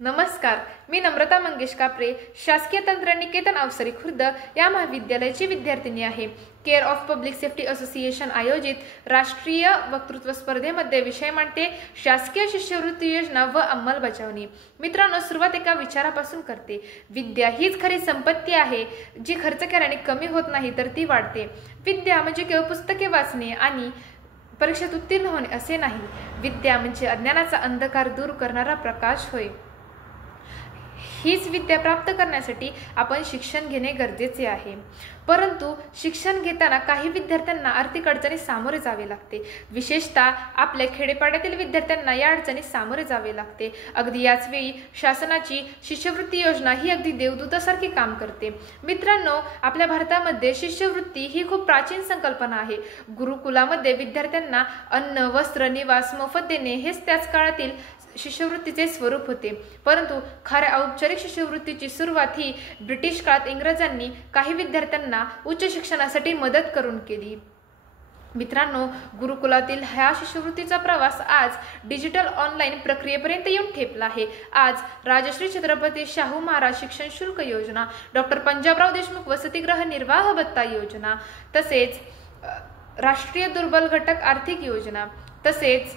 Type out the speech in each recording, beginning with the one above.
नमस्कार, मी नम्रता मंगेश कापरे, शासकीय तंत्रनिकेतन अवसरी खुर्द या महाविद्यालयाची विद्यार्थिनी आहे। Care of public safety association आयोजित राष्ट्रीय वक्तृत्व स्पर्धेमध्ये विषय मांडते शासकीय शिष्यवृत्ती योजना व अंमलबजावणी। मित्रांनो, सुरुवात एका विचारापासून करते। विद्या हीच खरी संपत्ती आहे जी खर्च केल्याने कमी होत नाही तर ती वाढते। विद्या म्हणजे केवळ पुस्तके वाचणे आणि परीक्षेत उत्तीर्ण होणे असे नाही। विद्या म्हणजे अज्ञानाचा अंधकार दूर करणारा प्रकाश होय। हीच विद्या प्राप्त करण्यासाठी आपण शिक्षण घेणे गरजेचे आहे। परंतु शिक्षण घेताना काही विद्यार्थ्यांना आर्थिक अडचणी सामोरे जावे लागते। विशेषतः आपल्या खेडेपाड्यातील विद्यार्थ्यांना या अडचणी सामोरे जावे लागते। अगदी याच वेळी शासनाची शिष्यवृत्ती योजना ही अगदी देवदूतासारखी काम करते। मित्रांनो, आपल्या भारतामध्ये शिष्यवृत्ती ही खूप प्राचीन संकल्पना आहे। गुरुकुलामध्ये विद्यार्थ्यांना अन्न, वस्त्र, निवास मोफत देणे हेच त्याच काळातील शिष्यवृत्तीचे स्वरूप होते। परंतु खऱ्या औपचारिक शिष्यवृत्तीची सुरुवात ही ब्रिटिश काळात इंग्रजांनी काही विद्यार्थ्यांना उच्च शिक्षणासाठी मदत करून केली। मित्रांनो, गुरुकुलातील ह्या शिष्यवृत्तीचा प्रवास आज डिजिटल ऑनलाईन प्रक्रियेपर्यंत येऊन ठेपला आहे। आज राजश्री छत्रपती शाहू महाराज शिक्षण शुल्क योजना, डॉक्टर पंजाबराव देशमुख वसतिगृह निर्वाह भत्ता योजना, तसेच राष्ट्रीय दुर्बल घटक आर्थिक योजना, तसेच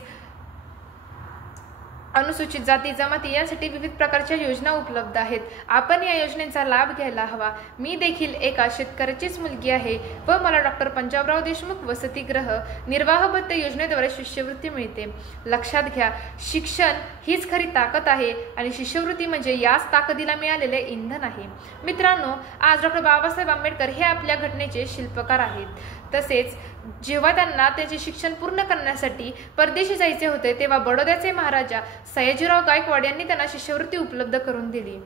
अनुसूचित जाती जमाती यांसाठी विविध प्रकारच्या योजना उपलब्ध आहेत। आपण या योजनेचा लाभ घ्यायला हवा। मी देखील एका शेतकऱ्याचीच मुलगी आहे व मला डॉक्टर पंजाबराव देशमुख वसतिगृह निर्वाह भत्ता योजनेद्वारे शिष्यवृत्ती मिळते। लक्षात घ्या, शिक्षण हीच खरी ताकद आहे आणि शिष्यवृत्ती म्हणजे याच ताकदीला मिळालेले इंधन आहे। मित्रांनो, आज डॉक्टर बाबासाहेब आंबेडकर हे आपल्या घटनेचे शिल्पकार आहेत। तसेच जेव्हा त्यांना त्याचे शिक्षण पूर्ण करण्यासाठी परदेशी जायचे होते तेव्हा बडोद्याचे महाराजा सयाजीराव गायकवाड यांनी त्यांना शिष्यवृत्ती उपलब्ध करून दिली।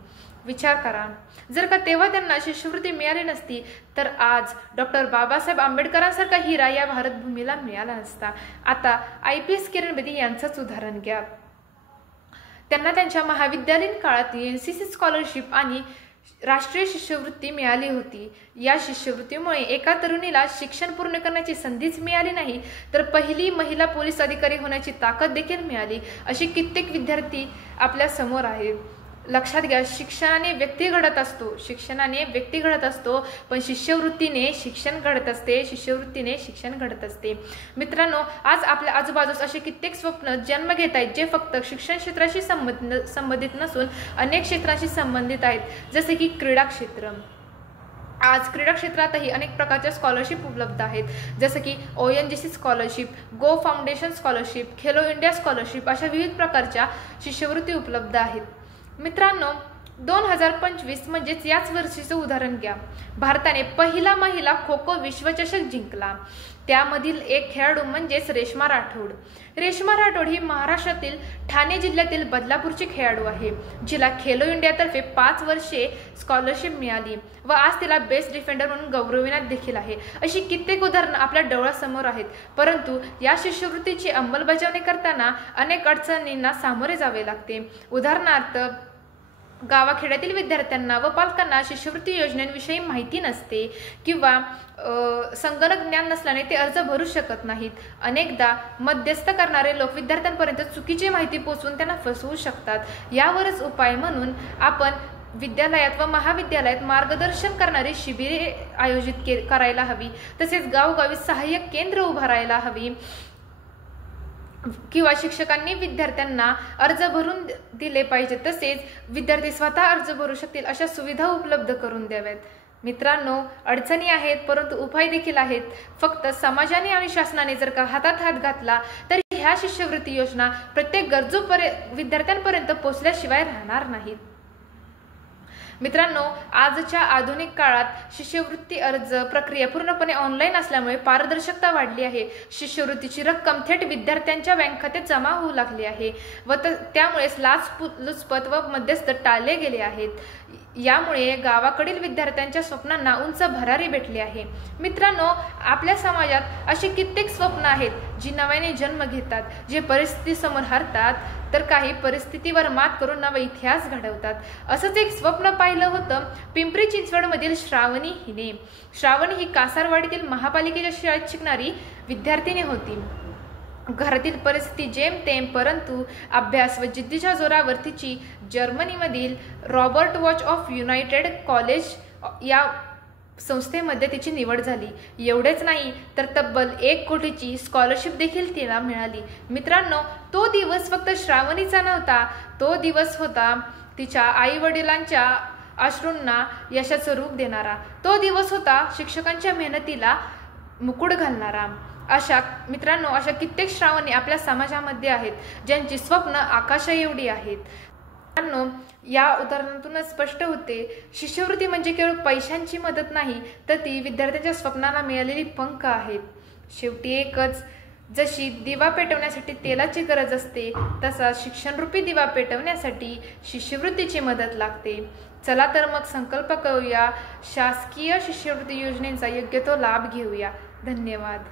विचार करा, जर का तेव्हा त्यांना शिष्यवृत्ती मिळाली नसती तर आज डॉक्टर बाबासाहेब आंबेडकरांसारखा हिरा या भारतभूमीला मिळाला नसता। आता IPS किरण बेदी यांचंच उदाहरण घ्या। त्यांना त्यांच्या महाविद्यालयीन काळात NCC स्कॉलरशिप आणि राष्ट्रीय शिष्यवृत्ती मिळाली होती। या शिष्यवृत्तीमुळे एका तरुणीला शिक्षण पूर्ण करण्याची संधीच मिळाली नाही तर पहिली महिला पोलीस अधिकारी होण्याची ताकद देखील मिळाली। अशी कित्येक विद्यार्थी आपल्या समोर आहेत। लक्षात घ्या, शिक्षणाने व्यक्ती घडत असतो, पण शिष्यवृत्तीने शिक्षण घडत असते, शिष्यवृत्तीने शिक्षण घडत असते। मित्रांनो, आज आपल्या आजूबाजूस असे कित्येक स्वप्न जन्म घेत आहेत जे फक्त शिक्षण क्षेत्राशी संबंधित नसून अनेक क्षेत्रांशी संबंधित आहेत, जसे की क्रीडा क्षेत्र। आज क्रीडा क्षेत्रातही अनेक प्रकारच्या स्कॉलरशिप उपलब्ध आहेत, जसे की ONGC scholarship, go foundation scholarship, Khelo India scholarship अशा विविध प्रकारच्या शिष्यवृत्ती उपलब्ध आहेत। मित्रांनो, 2025 म्हणजेच याच वर्षीचं उदाहरण घ्या। भारताने पहिला महिला खो खो विश्वचषक जिंकला। त्यामधील एक खेळाडू म्हणजेच रेश्मा राठोड। रेश्मा राठोड ही महाराष्ट्रातील ठाणे जिल्ह्यातील बदलापूरची खेळाडू आहे, जिला खेलो इंडियातर्फे 5 वर्षे स्कॉलरशिप मिळाली व आज तिला बेस्ट डिफेंडर म्हणून गौरविण्यात देखील आहे। अशी कित्येक उदाहरणं आपल्या डोळ्यासमोर आहेत। परंतु या शिष्यवृत्तीची अंमलबजावणी करताना अनेक अडचणींना सामोरे जावे लागते। उदाहरणार्थ, गावाखेड्यातील विद्यार्थ्यांना व पालकांना शिष्यवृत्ती योजनेविषयी माहिती नसते किंवा संगणक ज्ञान नसल्याने ते अर्ज भरू शकत नाहीत। अनेकदा मध्यस्थ करणारे लोक विद्यार्थ्यांपर्यंत चुकीची माहिती पोहोचवून त्यांना फसवू शकतात। यावरच उपाय म्हणून आपण विद्यालयात व महाविद्यालयात मार्गदर्शन करणारी शिबिरे आयोजित करायला हवी, तसेच गावोगावी सहाय्यक केंद्र उभारायला हवी किंवा शिक्षकांनी विद्यार्थ्यांना अर्ज भरून दिले पाहिजे। तसेच विद्यार्थी स्वतः अर्ज भरू शकतील अशा सुविधा उपलब्ध करून द्याव्यात। मित्रांनो, अडचणी आहेत परंतु उपाय देखील आहेत। फक्त समाजाने आणि शासनाने जर का हातात हात घातला तर ह्या शिष्यवृत्ती योजना प्रत्येक गरजू विद्यार्थ्यांपर्यंत पोहोचल्याशिवाय राहणार नाहीत। मित्रांनो, आजच्या आधुनिक काळात शिष्यवृत्ती अर्ज प्रक्रिया पूर्णपणे ऑनलाईन असल्यामुळे पारदर्शकता वाढली आहे। शिष्यवृत्तीची रक्कम थेट विद्यार्थ्यांच्या बँक खात्यात जमा होऊ लागली आहे व त्यामुळेच लाचलुचपत व मध्यस्थ टाळले गेले आहेत। यामुळे गावाकडील विद्यार्थ्यांच्या स्वप्नांना उंच भरारी भेटली आहे। मित्रांनो, आपल्या समाजात अशी कित्येक स्वप्न आहेत जी नव्याने जन्म घेतात, जे परिस्थितीसमोर हरतात तर काही परिस्थितीवर मात करून नवा इतिहास घडवतात। असंच एक स्वप्न पाहिलं होतं पिंपरी चिंचवडमधील श्रावणी हिने। श्रावणी ही कासारवाडीतील महापालिकेच्या शाळेत शिकणारी विद्यार्थिनी होती। घरातील परिस्थिती जेमतेम, परंतु अभ्यास व जिद्दीच्या जोरावर तिची जर्मनीमधील रॉबर्ट वॉच ऑफ युनायटेड कॉलेज या संस्थेमध्ये तिची निवड झाली. एवढेच नाही तर तब्बल 1 कोटीची स्कॉलरशिप देखील तिला मिळाली. मित्रांनो, तो दिवस फक्त श्रावणीचा नव्हता, तो दिवस होता तिच्या आई वडिलांच्या अश्रूंना यशाचं रूप देणारा. तो दिवस होता शिक्षकांच्या मेहनतीला मुकुट घालणारा. मित्रांनो, अशा कित्येक श्रावणी आपल्या समाजामध्ये आहेत ज्यांची स्वप्न आकाशा एवढी आहेत. मित्रांनो, या उदाहरणातूनच स्पष्ट होते, शिष्यवृत्ती म्हणजे केवळ पैशांची मदत नाही, तर ती विद्यार्थ्यांच्या स्वप्नांना मिळालेली पंख आहेत. शेवटी एकच, जशी दिवा पेटवण्यासाठी तेलाची गरज असते, तसा शिक्षणरूपी दिवा पेटवण्यासाठी शिष्यवृत्तीची मदत लागते. चला तर मग संकल्प करूया, शासकीय शिष्यवृत्ती योजनेचा योग्य तो लाभ घेऊया. धन्यवाद.